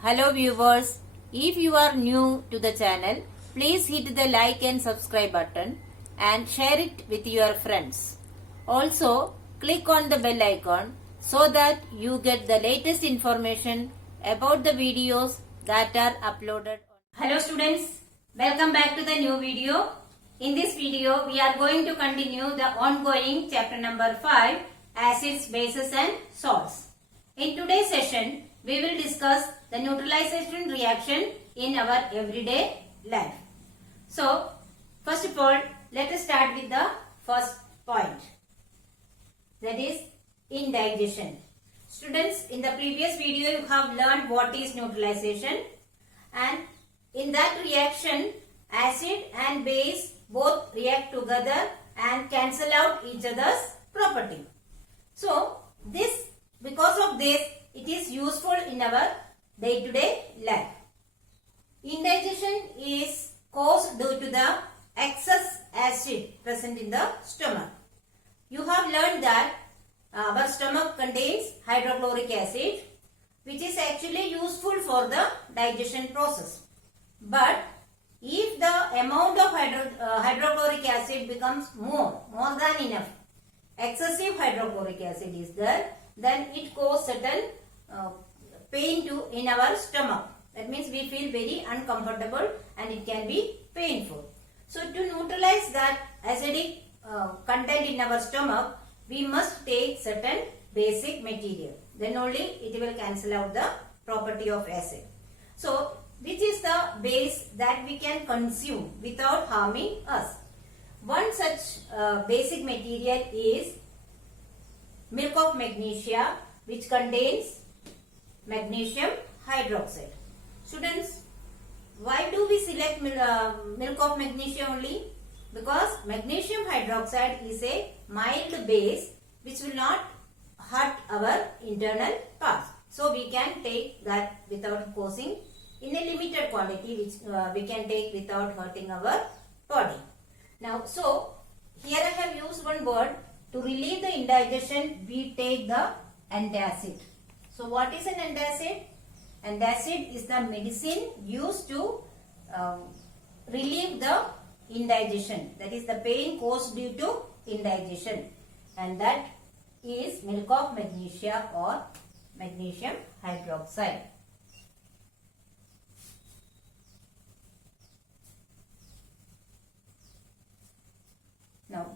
Hello viewers, if you are new to the channel, please hit the like and subscribe button and share it with your friends. Also, click on the bell icon so that you get the latest information about the videos that are uploaded. Hello students, welcome back to the new video. In this video, we are going to continue the ongoing chapter number 5, acids, bases and salts. In today's session, we will discuss the neutralization reaction in our everyday life. So, first of all, let us start with the first point. That is indigestion. Students, in the previous video, you have learned what is neutralization, and in that reaction, acid and base both react together and cancel out each other's property. So, because of this, it is useful in our day-to-day life. Indigestion is caused due to the excess acid present in the stomach. You have learned that our stomach contains hydrochloric acid, which is actually useful for the digestion process. But if the amount of hydrochloric acid becomes more than enough, excessive hydrochloric acid is there, then it causes certain pain in our stomach. That means we feel very uncomfortable and it can be painful. So to neutralize that acidic content in our stomach, we must take certain basic material. Then only it will cancel out the property of acid. So which is the base that we can consume without harming us? One such basic material is milk of magnesia, which contains magnesium hydroxide. Students, why do we select milk of magnesia only? Because magnesium hydroxide is a mild base which will not hurt our internal parts. So we can take that without causing, in a limited quantity, which we can take without hurting our body. Now, so here I have used one word. To relieve the indigestion, we take the antacid. So what is an antacid? Antacid is the medicine used to relieve the indigestion. That is the pain caused due to indigestion. And that is milk of magnesia or magnesium hydroxide. Now,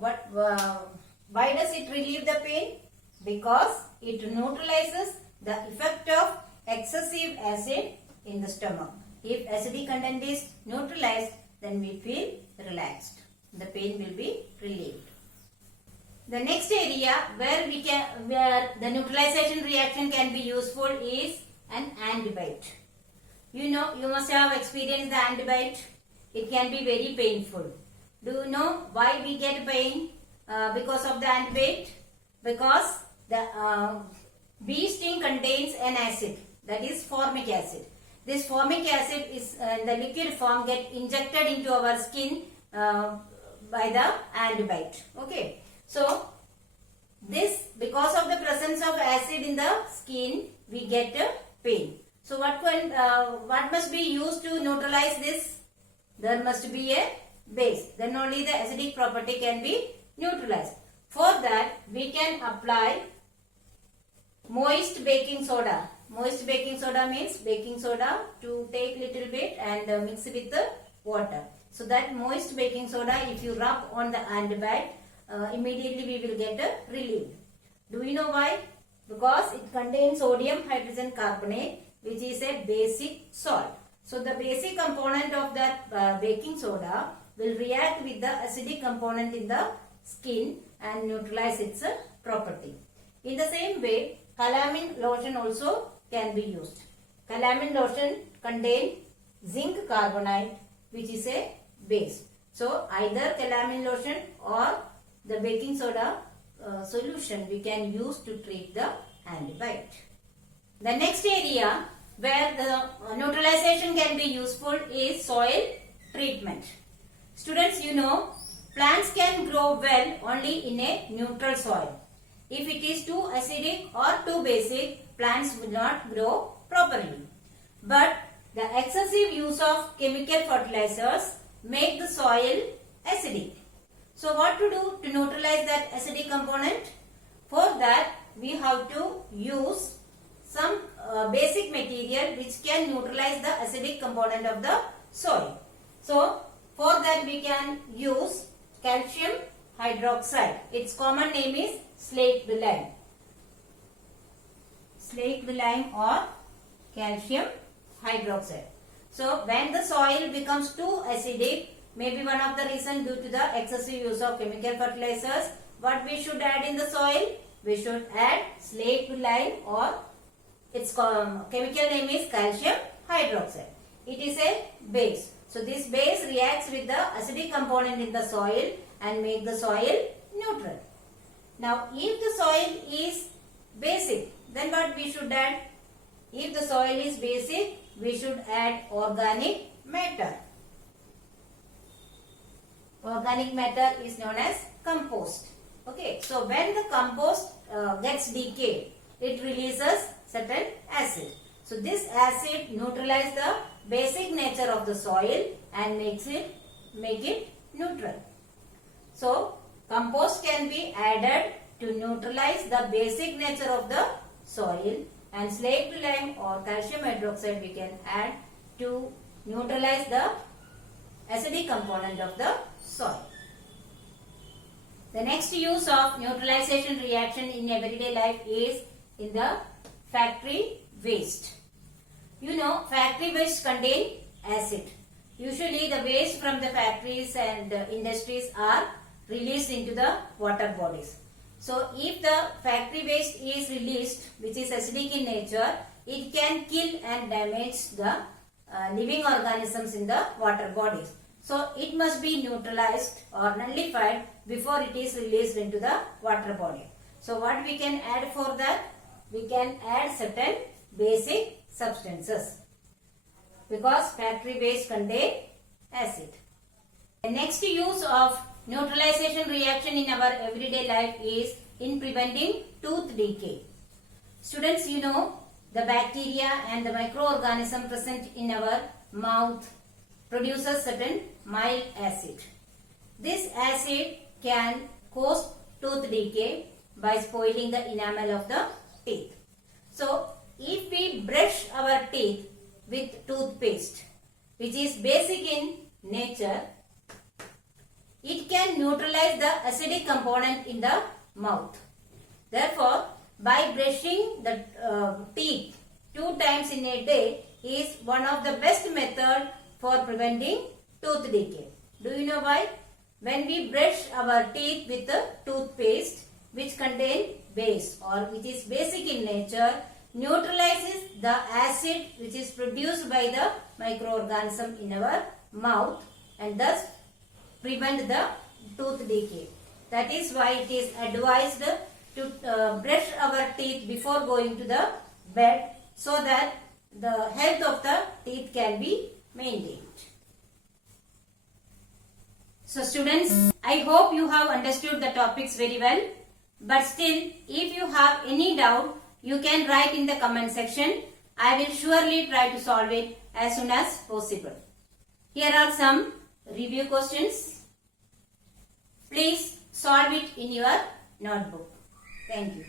why does it relieve the pain? Because it neutralizes the effect of excessive acid in the stomach. If acidic content is neutralized, then we feel relaxed. The pain will be relieved. The next area where the neutralization reaction can be useful is an antibiotic. You know, you must have experienced the antibiotic. It can be very painful. Do you know why we get pain because of the antibiotic? Because the bee sting contains an acid, that is formic acid. This formic acid is in the liquid form get injected into our skin by the antibiotic. Okay. So because of the presence of acid in the skin, we get pain. So what must be used to neutralize this? There must be a base. Then only the acidic property can be neutralized. For that, we can apply moist baking soda. Moist baking soda means baking soda to take little bit and mix it with the water. So that moist baking soda, if you rub on the antibiotic, immediately we will get relieved. Do you know why? Because it contains sodium hydrogen carbonate, which is a basic salt. So the basic component of that baking soda will react with the acidic component in the skin and neutralize its property. In the same way, calamine lotion also can be used. Calamine lotion contains zinc carbonate, which is a base. So either calamine lotion or the baking soda solution we can use to treat the antibiotic. The next area where the neutralization can be useful is soil treatment. Students, you know, plants can grow well only in a neutral soil. If it is too acidic or too basic, plants will not grow properly. but the excessive use of chemical fertilizers make the soil acidic. So what to do to neutralize that acidic component? For that we have to use some basic material which can neutralize the acidic component of the soil. So for that we can use calcium hydroxide. Its common name is slaked lime. Slaked lime or calcium hydroxide. So when the soil becomes too acidic, maybe one of the reasons due to the excessive use of chemical fertilizers, what we should add in the soil? We should add slaked lime, or its chemical name is calcium hydroxide. It is a base. So this base reacts with the acidic component in the soil and make the soil neutral. Now if the soil is basic, then what we should add? If the soil is basic, we should add organic matter. Organic matter is known as compost. Okay, so when the compost gets decayed, it releases certain acid. So this acid neutralizes the basic nature of the soil and make it neutral. So compost can be added to neutralize the basic nature of the soil, and slaked lime or calcium hydroxide we can add to neutralize the acidic component of the soil. The next use of neutralization reaction in everyday life is in the factory waste. You know, factory waste contain acid. Usually the waste from the factories and industries are released into the water bodies. So if the factory waste is released, which is acidic in nature, it can kill and damage the living organisms in the water bodies. So it must be neutralized or nullified before it is released into the water body. So what we can add for that? We can add certain basic substances, because factory waste contain acid. The next use of neutralization reaction in our everyday life is in preventing tooth decay. Students, you know, the bacteria and the microorganism present in our mouth produces certain mild acid. This acid can cause tooth decay by spoiling the enamel of the teeth. So if we brush our teeth with toothpaste, which is basic in nature, it can neutralize the acidic component in the mouth. Therefore, by brushing the teeth 2 times in a day is one of the best method for preventing tooth decay. Do you know why? When we brush our teeth with the toothpaste, which contain base or which is basic in nature, neutralizes the acid which is produced by the microorganism in our mouth and thus prevent the tooth decay. That is why it is advised to brush our teeth before going to the bed, so that the health of the teeth can be maintained. So students, I hope you have understood the topics very well. But still, if you have any doubt, you can write in the comment section. I will surely try to solve it as soon as possible. Here are some review questions. Please solve it in your notebook. Thank you.